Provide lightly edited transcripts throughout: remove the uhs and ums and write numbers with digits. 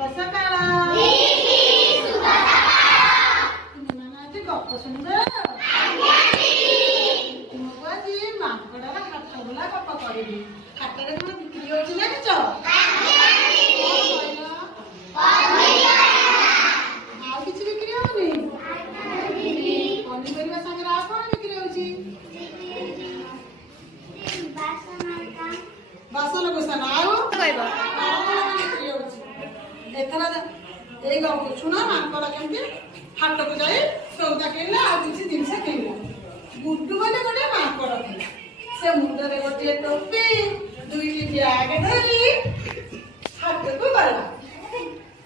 शुभ सकाळ तुमने गप सुंदर तुमको आज मांकड़ार हाथ बुला गप करी हाटरे कौन बिक्री होची जानिच आउ किछि बिक्री होनी पनीपरिया संगे आ कौन बिक्री होची बासन कुसन आउ कहबा बिक्री होची एथरा এই গপ শুনা মাংকড়া কেমতি হাটକୁ যাই সৌদা কিনলা আর কিছু জিনিস কিনলা গুড্ডু বলে গোটে মাংকড় ଥିଲା ସେ ମୁଣ୍ଡରେ ଗୋଟିଏ ଟୋପି ଦୁଇଟି ବ୍ୟାଗ ଧରି ହାଟକୁ ଗଲା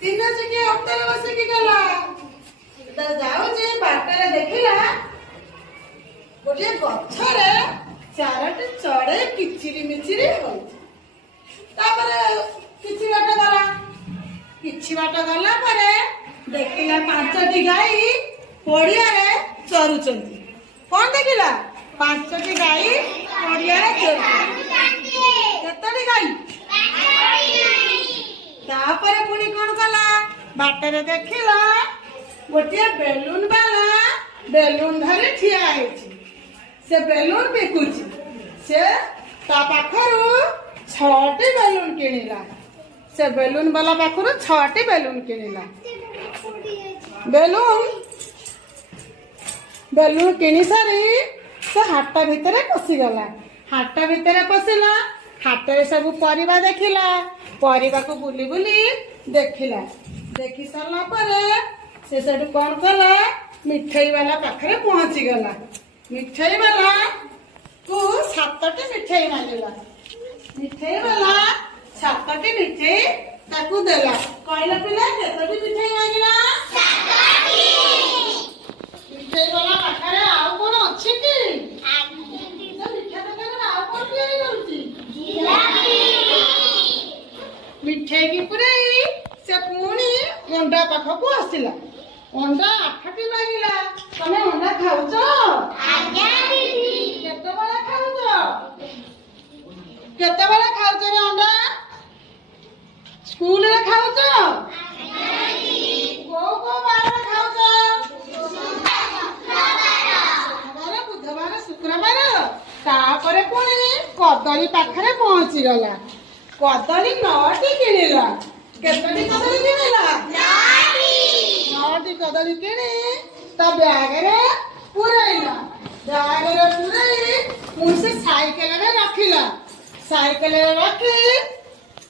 ତିନ ଚକିଆ ଅଟୋରେ ବସିକି ଗଲା ଯାଉଛି ବାଟରେ ଦେଖିଲା ଗୋଟିଏ ଗଛରେ ଚାରୋଟି ଚଢେଇ କିଚିରି ମିଚିରି ହଉଛି ତାପରେ କିଛି ବାଟ ଗଲା କିଛି ବାଟ ଗଲା ପରେ ଦେଖିଲା ପାଞ୍ଚଟି ଗାଈ ପଡିଆରେ ଚରୁଛନ୍ତି କଣ ଦେଖିଲା ପାଞ୍ଚଟି ଗାଈ ପଡିଆରେ ଚରୁଛନ୍ତି କେତୋଟି ଗାଈ ତାପରେ ପୁଣି କଣ କଲା ବାଟରେ ଦେଖିଲା ଗୋଟିଏ ବେଲୁନ ବାଲା ବେଲୁନ ଧରି ଠିଆ ହେଇଛି ସେ ବେଲୁନ ବିକୁଛି ସେ ତା ପାଖରୁ 6ଟି ବେଲୁନ କିଣିଲା से बेलून वाला पाखर 6टी बेलून किनिला बेलून किनी सारी से हाट भितर पशिगला हाट भितर पशिला हाट सब परिबा देखिला परिबा को बुली बुली देखिला देखि सारला परे से सेठु कोन कला मिठाई वाला पाखरे पहुंची गला मिठाई वाला को 7टी मिठाई मांगला मिठाई वाला 7टी मिठाई ताकू देला कहला पिला केतटी मिठाई मांगिला 7टी मिठाई वाला पाखरे आउ कोन अछि कि तो मिठा दोकान आउ कोन तियारी करूची जिलापी मिठाई की पुराई से पुणी अंडा पाखकू आसिला अंडा 8टी मांगिला तमे अंडा खाउचो आज्ञा दीदी केतबेला खाउचो रे अंडा स्कूल रे खाउच को बार खाउच सोमवार बुधवार शुक्रवार तापरे पुणी कदली पाखरे पहुंची गला कदली 9टी किनिला केतटी कदली किनिला 9टी कदली किनी ता बैग रे पुराइला बैग रे पुराई मुझे साइकिल रे रखिला साइकिल रे रखी